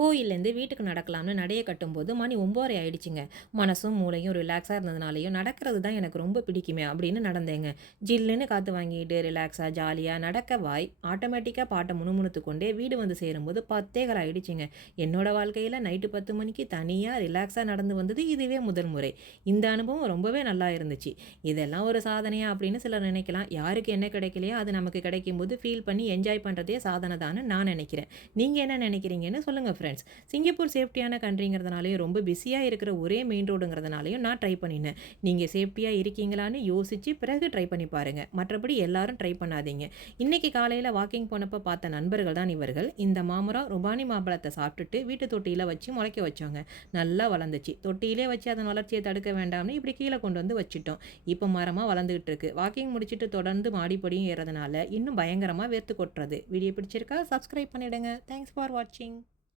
கோயில்லேருந்து வீட்டுக்கு நடக்கலாம்னு நடைய கட்டும்போது மணி 9:30 ஆயிடுச்சுங்க. மனசும் மூளையும் ரிலாக்ஸாக இருந்ததுனாலையும் நடக்கிறது தான் எனக்கு ரொம்ப பிடிக்குமே அப்படின்னு நடந்தேங்க. ஜில்லுன்னு காற்று வாங்கிட்டு ரிலாக்ஸாக ஜாலியாக நடக்க வாய் ஆட்டோமேட்டிக்காக பாட்டை முணுமுணுத்து கொண்டே வீடு வந்து சேரும்போது 10:15 ஆயிடுச்சுங்க. என்னோட வாழ்க்கையில் நைட்டு 10 மணிக்கு தனியாக ரிலாக்ஸாக நடந்து வந்தது இதுவே முதல் முறை. இந்த அனுபவம் ரொம்பவே நல்லா இருந்துச்சு. இதெல்லாம் ஒரு சாதனையா அப்படின்னு சிலர் நினைக்கலாம். யாருக்கு என்ன கிடைக்கலையோ அது நமக்கு கிடைக்கும்போது ஃபீல் பண்ணி என்ஜாய் பண்ணுறதே சாதனை தான்னு நான் நினைக்கிறேன். நீங்கள் என்ன நினைக்கிறீங்கன்னு சொல்லுங்கள் ஃப்ரெண்ட்ஸ். சிங்கப்பூர் சேஃப்டியான கண்ட்ரிங்கிறதுனாலையும் ரொம்ப பிஸியாக இருக்கிற ஒரே மெயின் ரோடுங்கிறதுனாலையும் நான் ட்ரை பண்ணினேன். நீங்கள் சேஃப்டியாக இருக்கீங்களான்னு யோசித்து பிறகு ட்ரை பண்ணி பாருங்கள். மற்றபடி எல்லாரும் ட்ரை பண்ணாதீங்க. இன்றைக்கி காலையில் வாக்கிங் போனப்போ பார்த்த நண்பர்கள் தான் இவர்கள். இந்த மாமரம் ருபானி மாம்பழத்தை சாப்பிட்டுட்டு வீட்டு தொட்டியில் வச்சு முளைக்க வச்சோங்க. நல்லா வளர்ந்துச்சு. தொட்டியிலே வச்சு அதன் வளர்ச்சியை தடுக்க வேண்டாம்னு இப்படி கீழே கொண்டு வந்து வச்சுட்டோம். இப்போ மரமாக வளர்ந்துகிட்டு இருக்கு. வாக்கிங் முடிச்சுட்டு தொடர்ந்து மாடிப்படியும் ஏறதுனால இன்னும் பயங்கரமாக வேர்த்து கொட்டுறது. வீடியோ பிடிச்சிருக்கா? சப்ஸ்கிரைப் பண்ணிடுங்க. தேங்க்ஸ் ஃபார் வாட்சிங்.